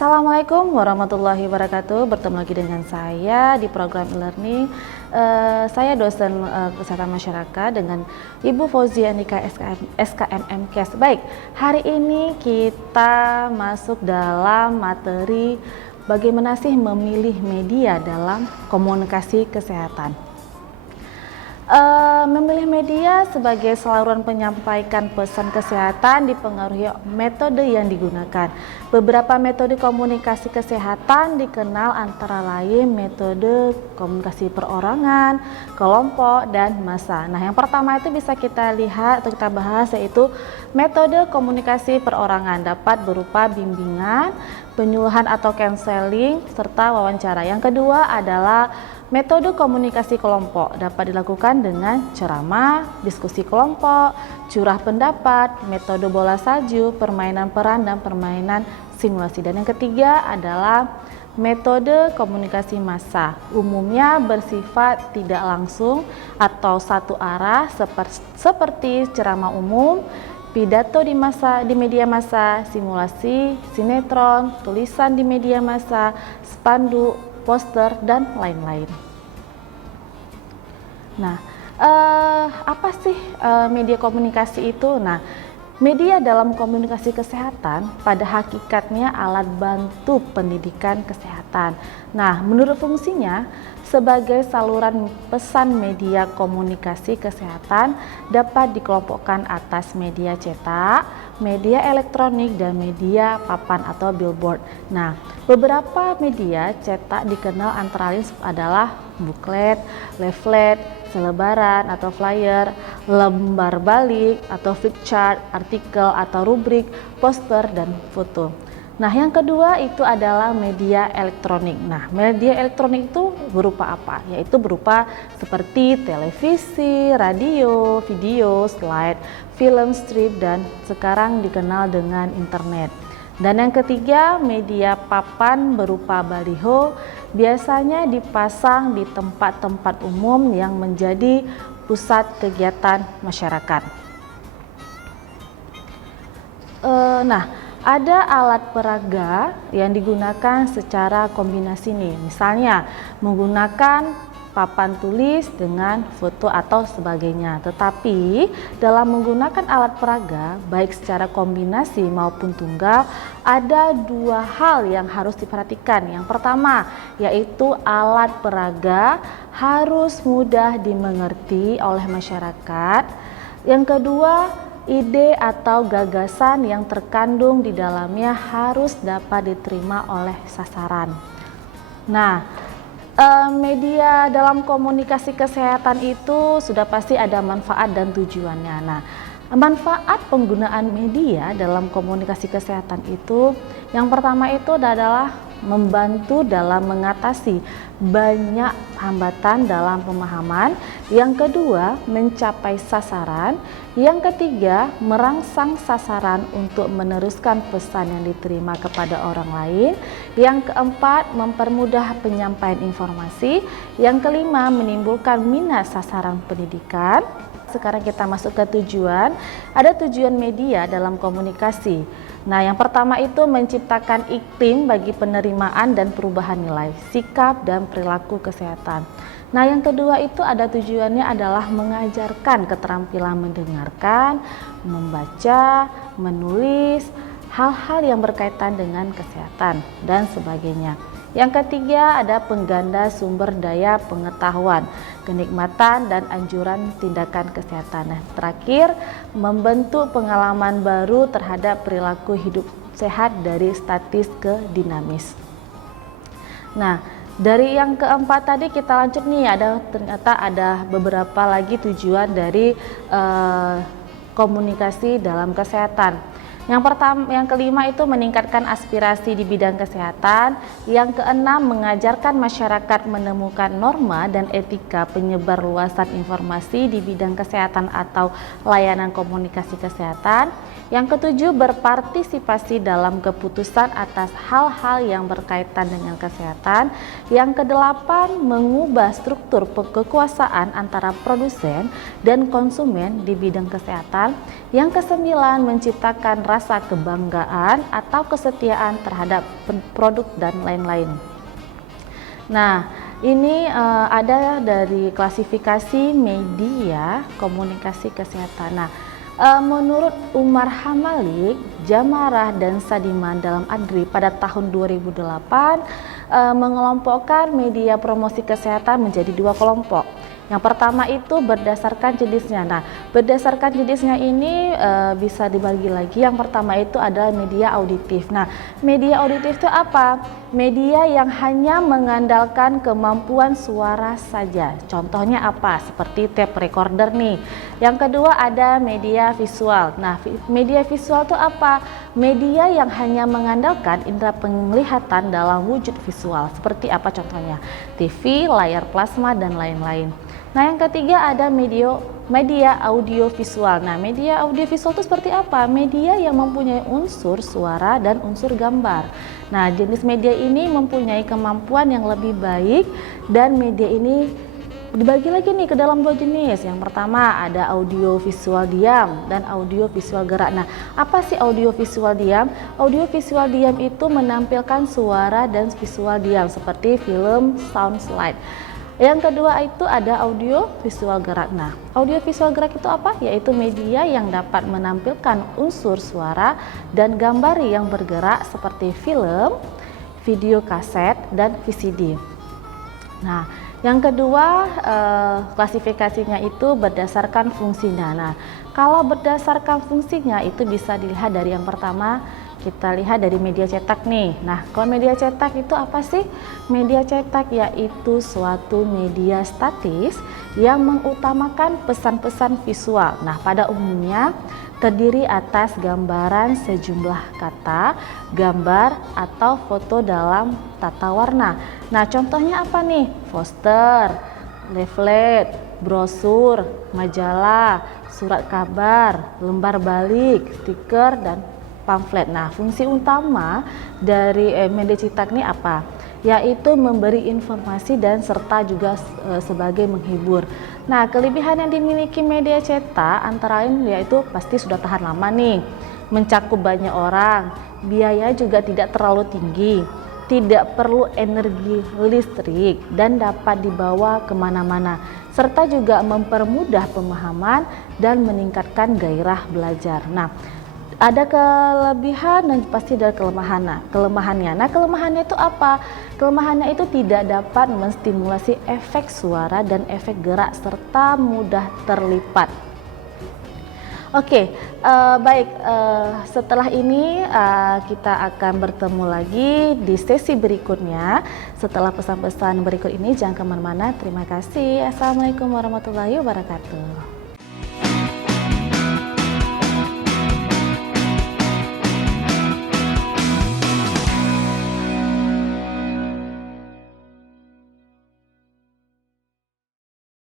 Assalamualaikum warahmatullahi wabarakatuh. Bertemu lagi dengan saya di program e-learning. Saya dosen kesehatan masyarakat dengan Ibu Fauzia Andika SKM MKes. Baik, hari ini kita masuk dalam materi bagaimana sih memilih media dalam komunikasi kesehatan. Memilih media sebagai saluran penyampaikan pesan kesehatan dipengaruhi metode yang digunakan. Beberapa metode komunikasi kesehatan dikenal antara lain metode komunikasi perorangan, kelompok, dan massa. Nah, yang pertama itu bisa kita lihat atau kita bahas yaitu metode komunikasi perorangan dapat berupa bimbingan, penyuluhan atau counseling, serta wawancara. Yang kedua adalah metode komunikasi kelompok dapat dilakukan dengan ceramah, diskusi kelompok, curah pendapat, metode bola salju, permainan peran, dan permainan simulasi. Dan yang ketiga adalah metode komunikasi massa. Umumnya bersifat tidak langsung atau satu arah seperti ceramah umum, pidato di media massa, simulasi, sinetron, tulisan di media massa, spanduk, poster, dan lain-lain. Nah, apa sih media komunikasi itu? Nah, media dalam komunikasi kesehatan pada hakikatnya alat bantu pendidikan kesehatan. Nah, menurut fungsinya sebagai saluran pesan media komunikasi kesehatan dapat dikelompokkan atas media cetak, media elektronik, dan media papan atau billboard. Nah, beberapa media cetak dikenal antara lain adalah buklet, leaflet, selebaran atau flyer, lembar balik atau flip chart, artikel atau rubrik, poster, dan foto. Nah, yang kedua itu adalah media elektronik. Nah, media elektronik itu berupa apa? Yaitu berupa seperti televisi, radio, video, slide, film strip, dan sekarang dikenal dengan internet. Dan yang ketiga, media papan berupa baliho biasanya dipasang di tempat-tempat umum yang menjadi pusat kegiatan masyarakat. Nah, ada alat peraga yang digunakan secara kombinasi nih, misalnya menggunakan papan tulis dengan foto atau sebagainya. Tetapi dalam menggunakan alat peraga, baik secara kombinasi maupun tunggal, ada dua hal yang harus diperhatikan. Yang pertama, yaitu alat peraga harus mudah dimengerti oleh masyarakat. Yang kedua, ide atau gagasan yang terkandung di dalamnya harus dapat diterima oleh sasaran. Nah, media dalam komunikasi kesehatan itu sudah pasti ada manfaat dan tujuannya. Nah, manfaat penggunaan media dalam komunikasi kesehatan itu yang pertama itu adalah membantu dalam mengatasi banyak hambatan dalam pemahaman. Yang kedua, mencapai sasaran. Yang ketiga, merangsang sasaran untuk meneruskan pesan yang diterima kepada orang lain. Yang keempat, mempermudah penyampaian informasi. Yang kelima, menimbulkan minat sasaran pendidikan. Sekarang kita masuk ke tujuan. Ada tujuan media dalam komunikasi. Nah, yang pertama itu menciptakan iklim bagi penerimaan dan perubahan nilai, sikap, dan perilaku kesehatan. Nah, yang kedua itu ada tujuannya adalah mengajarkan keterampilan mendengarkan, membaca, menulis, hal-hal yang berkaitan dengan kesehatan, dan sebagainya. Yang ketiga ada pengganda sumber daya pengetahuan, kenikmatan, dan anjuran tindakan kesehatan. Nah, terakhir membentuk pengalaman baru terhadap perilaku hidup sehat dari statis ke dinamis. Nah, dari yang keempat tadi kita lanjut nih, ternyata ada beberapa lagi tujuan dari komunikasi dalam kesehatan. Yang kelima itu meningkatkan aspirasi di bidang kesehatan. Yang keenam, mengajarkan masyarakat menemukan norma dan etika penyebar luasan informasi di bidang kesehatan atau layanan komunikasi kesehatan. Yang ketujuh, berpartisipasi dalam keputusan atas hal-hal yang berkaitan dengan kesehatan. Yang kedelapan, mengubah struktur kekuasaan antara produsen dan konsumen di bidang kesehatan. Yang kesembilan, menciptakan rasa rasa kebanggaan atau kesetiaan terhadap produk dan lain-lain. Nah, ini ada dari klasifikasi media komunikasi kesehatan. Nah, menurut Umar Hamalik, Jamarah dan Sadiman dalam ADRI pada tahun 2008 mengelompokkan media promosi kesehatan menjadi 2 kelompok. Yang pertama itu berdasarkan jenisnya. Nah, berdasarkan jenisnya ini bisa dibagi lagi. Yang pertama itu adalah media auditif. Nah, media auditif itu apa? Media yang hanya mengandalkan kemampuan suara saja. Contohnya apa? Seperti tape recorder nih. Yang kedua ada media visual. Nah, media visual itu apa? Media yang hanya mengandalkan indera penglihatan dalam wujud visual. Seperti apa contohnya? TV, layar plasma, dan lain-lain. Nah, yang ketiga ada media audiovisual. Nah, media audiovisual itu seperti apa? Media yang mempunyai unsur suara dan unsur gambar. Nah, jenis media ini mempunyai kemampuan yang lebih baik, dan media ini dibagi lagi nih ke dalam 2 jenis. Yang pertama ada audiovisual diam dan audiovisual gerak. Nah, apa sih audiovisual diam? Audiovisual diam itu menampilkan suara dan visual diam seperti film, sound slide. Yang kedua itu ada audio visual gerak. Nah, audio visual gerak itu apa? Yaitu media yang dapat menampilkan unsur suara dan gambar yang bergerak seperti film, video kaset, dan VCD. Nah, yang kedua klasifikasinya itu berdasarkan fungsinya. Nah, kalau berdasarkan fungsinya itu bisa dilihat dari yang pertama, kita lihat dari media cetak nih. Nah, kalau media cetak itu apa sih? Media cetak yaitu suatu media statis yang mengutamakan pesan-pesan visual. Nah, pada umumnya terdiri atas gambaran sejumlah kata, gambar, atau foto dalam tata warna. Nah, contohnya apa nih? Poster, leaflet, brosur, majalah, surat kabar, lembar balik, stiker, dan pamflet. Nah, fungsi utama dari media cetak ini apa? Yaitu memberi informasi dan serta juga sebagai menghibur. Nah, kelebihan yang dimiliki media cetak antara lain yaitu pasti sudah tahan lama nih, mencakup banyak orang, biaya juga tidak terlalu tinggi, tidak perlu energi listrik, dan dapat dibawa kemana-mana, serta juga mempermudah pemahaman dan meningkatkan gairah belajar. Nah, ada kelebihan dan pasti ada kelemahannya. Nah, kelemahannya itu apa? Kelemahannya itu tidak dapat menstimulasi efek suara dan efek gerak serta mudah terlipat. Oke, baik. Setelah ini kita akan bertemu lagi di sesi berikutnya. Setelah pesan-pesan berikut ini, jangan kemana-mana. Terima kasih. Assalamualaikum warahmatullahi wabarakatuh.